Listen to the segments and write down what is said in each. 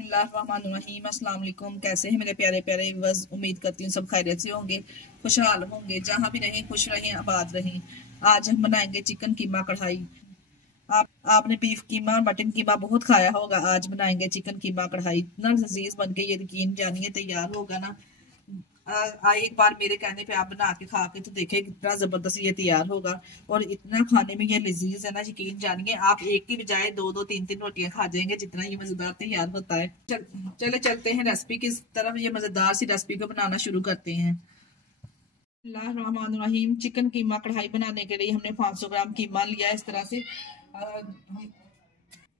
बिस्मिल्लाहिर्रहमानिर्रहीम। अस्सलाम वालेकुम। कैसे हैं मेरे प्यारे प्यारे व्यूअर्स। उम्मीद करती हूँ सब खैरियत से होंगे, खुशहाल होंगे, जहाँ भी रहें खुश रहें, आबाद रहें। आज हम बनाएंगे चिकन कीमा कढ़ाई। आपने बीफ कीमा और मटन कीमा बहुत खाया होगा, आज बनाएंगे चिकन कीमा कढ़ाई। इतना लजीज बन के ये यकीन जानिए तैयार होगा ना। एक बार मेरे कहने पे आप बना के खा के तो देखें कितना जबरदस्त ये तैयार होगा। और इतना खाने में ये लजीज है ना, यकीन जानिए आप एक की बजाय दो दो तीन तीन रोटियां खा जाएंगे, जितना ये मजेदार तैयार होता है। चले चलते हैं रेसिपी की तरफ। ये मजेदार सी रेसिपी को बनाना शुरू करते हैं। बिस्मिल्लाहिर्रहमानिर्रहीम। चिकन कीमा कढ़ाई बनाने के लिए हमने 500 ग्राम कीमा लिया है। इस तरह से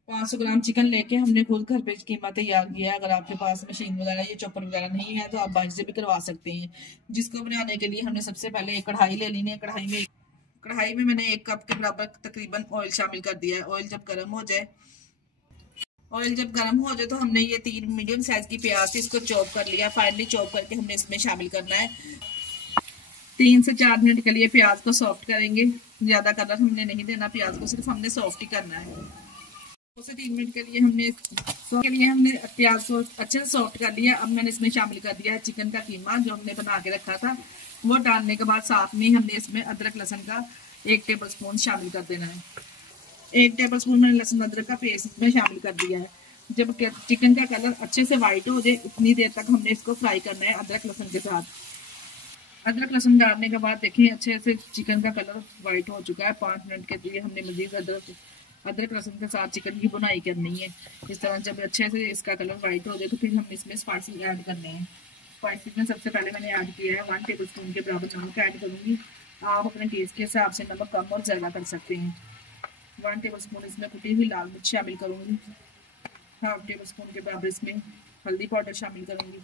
500 ग्राम चिकन लेके हमने खुद घर पे कीमा तैयार किया है। अगर आपके पास मशीन वगैरह या चॉपर वगैरह नहीं है तो आप बाहर से भी करवा सकते हैं। जिसको बनाने के लिए हमने सबसे पहले एक कढ़ाई ले लेनी है। कढ़ाई में मैंने 1 कप के बराबर तकरीबन ऑयल शामिल कर दिया है। ऑयल जब गर्म हो जाए तो हमने ये 3 मीडियम साइज की प्याज थी, इसको चॉप कर लिया। फाइनली चॉप करके हमने इसमें शामिल करना है। 3 से 4 मिनट के लिए प्याज को सॉफ्ट करेंगे। ज्यादा कलर हमने नहीं देना प्याज को, सिर्फ हमने सॉफ्ट ही करना है। 2 से 3 मिनट के लिए हमने प्याज को अच्छे से सॉफ्ट कर लिया। अब मैंने इसमें शामिल कर दिया है चिकन का कीमा जो हमने बना के रखा था। वो डालने के बाद साथ में हमने इसमें अदरक लहसुन का 1 टेबल स्पून शामिल कर देना है। 1 टेबल स्पून मैंने लहसुन अदरक का पेस्ट इसमें शामिल कर दिया है। जब चिकन का कलर अच्छे से व्हाइट हो जाए उतनी देर तक हमने इसको फ्राई करना है अदरक लहसुन के साथ। अदरक लहसुन डालने के बाद देखिए अच्छे से चिकन का कलर व्हाइट हो चुका है। 5 मिनट के लिए हमने मजीद अदरक लहसुन के साथ चिकन की बुनाई करनी है। इस तरह जब अच्छे से इसका कलर व्हाइट हो जाए तो फिर हम इसमें स्पाइसी ऐड करने हैं। स्पाइसी में सबसे पहले मैंने ऐड किया है 1 टेबल स्पून के बराबर नमक ऐड करूँगी। आप अपने टेस्ट के हिसाब से नमक कम और ज़्यादा कर सकते हैं। 1 टेबल स्पून इसमें कुटी हुई लाल मिर्च शामिल करूँगी। 1/2 टेबल स्पून के बराबर इसमें हल्दी पाउडर शामिल करूँगी।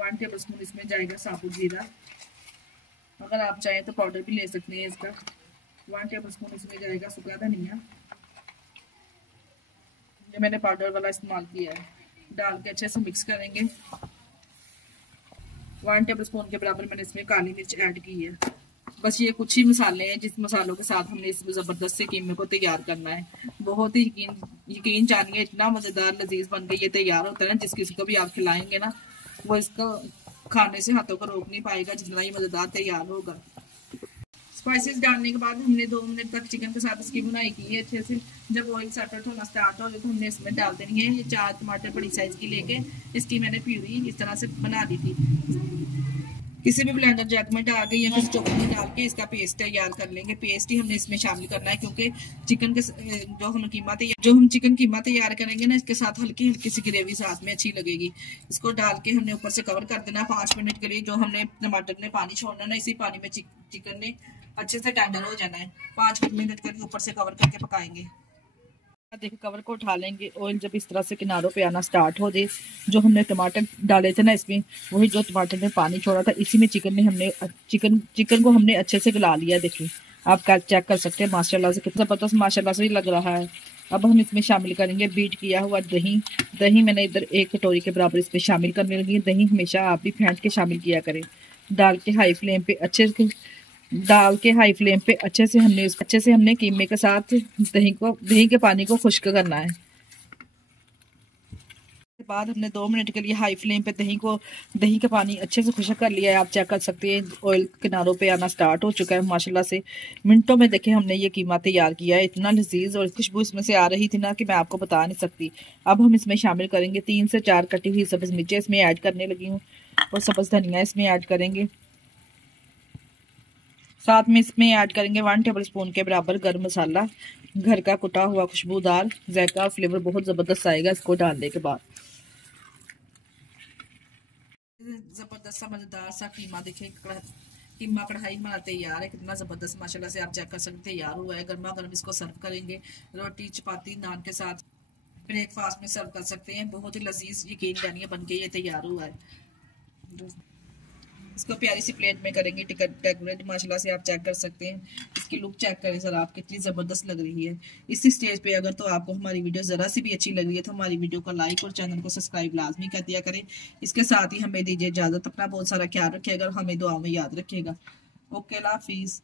1 टेबल स्पून इसमें जाएगा साबुत जीरा, अगर आप चाहें तो पाउडर भी ले सकते हैं इसका। 1 टेबल स्पून इसमें जाएगा सूखा धनिया, जो मैंने पाउडर वाला इस्तेमाल किया है। डाल के अच्छे से मिक्स करेंगे। 1 टेबल स्पून के बराबर मैंने इसमें काली मिर्च ऐड की है। बस ये कुछ ही मसाले हैं जिस मसालों के साथ हमने इस जबरदस्त से कीमे को तैयार करना है। बहुत ही यकीन जानिए इतना मजेदार लजीज बन के ये तैयार होता है ना, जिस किसी को भी आप खिलाएंगे ना वो इसको खाने से हाथों को रोक नहीं पाएगा, जितना ही मजेदार तैयार होगा। स्पाइसेस डालने के बाद हमने 2 मिनट तक चिकन के साथ इसकी बुनाई की है अच्छे से। जब ऑयल सेपरेट होना स्टार्ट हो जाए तो हमने इसमें डाल देनी है ये 4 टमाटर बड़ी साइज की लेके। इसकी मैंने प्यूरी इस तरह से बना दी थी। किसी भी ब्लेंडर जग में डाल के या किसी चॉपर में डाल के इसका पेस्ट तैयार कर लेंगे। पेस्ट ही हमने इसमें शामिल करना है, क्योंकि चिकन के जो हम चिकन कीमा तैयार करेंगे ना, इसके साथ हल्की हल्की सी ग्रेवी साथ में अच्छी लगेगी। इसको डाल के हमने ऊपर से कवर कर देना 5 मिनट के लिए। जो हमने टमाटर ने पानी छोड़ना ना, इसी पानी में चिकन ने अच्छे से टेंडर हो जाना है। 5 मिनट के लिए ऊपर से कवर करके पकाएंगे। देखिए कवर को उठा लेंगे। ऑयल जब इस तरह से किनारों पे आना स्टार्ट हो जाए, जो हमने टमाटर डाले थे ना इसमें, वही जो टमाटर ने पानी छोड़ा था इसी में चिकन को हमने अच्छे से गला लिया। देखिए आप चेक कर सकते हैं माशाल्लाह से कितना जबरदस्त माशाल्लाह से लग रहा है। अब हम इसमें शामिल करेंगे बीट किया हुआ दही मैंने इधर 1 कटोरी के बराबर इसमें शामिल करने लगी। दही हमेशा आप भी फेंट के शामिल किया करें। डाल के हाई फ्लेम पे अच्छे से हमने कीमे के साथ दही के पानी को खुश्क करना है। बाद हमने 2 मिनट के लिए हाई फ्लेम पे दही का पानी अच्छे से खुश्क कर लिया है। आप चेक कर सकते हैं ऑयल किनारों पे आना स्टार्ट हो चुका है माशाल्लाह से। मिनटों में देखें हमने ये कीमा तैयार किया है। इतना लजीज और खुशबू इसमें से आ रही थी ना कि मैं आपको बता नहीं सकती। अब हम इसमें शामिल करेंगे 3 से 4 कटी हुई सब्ज मिर्चें इसमें ऐड करने लगी हूँ, और सब्ज धनिया इसमें ऐड करेंगे। साथ में इसमें ऐड करेंगे 1 टेबल स्पून के बराबर गर्म मसाला, घर का कुटा हुआ खुशबूदार जायका फ्लेवर बहुत जबरदस्त आएगा इसको डालने के बाद। जबरदस्त सा मजेदार सा कीमा देखें, कीमा कढ़ाई हमारा तैयार है। कितना जबरदस्त माशाल्लाह से आप चेक कर सकते हैं तैयार हुआ है। गर्मा गर्म इसको सर्व करेंगे रोटी चपाती नान के साथ, ब्रेकफास्ट में सर्व कर सकते हैं। बहुत ही लजीज यकीन जानिए बन के ये तैयार हुआ है। इसको प्यारी सी प्लेट में करेंगे डेकोरेट। माशाल्लाह से आप चेक कर सकते हैं, इसकी लुक चेक करें सर आप कितनी ज़बरदस्त लग रही है। इसी स्टेज पे अगर तो आपको हमारी वीडियो ज़रा सी भी अच्छी लग रही है तो हमारी वीडियो को लाइक और चैनल को सब्सक्राइब लाजमी कर दिया करें। इसके साथ ही हमें दीजिए इजाज़त। अपना बहुत सारा ख्याल रखिएगा और हमें दुआ में याद रखिएगा। ओके, अल्लाह हाफिज़।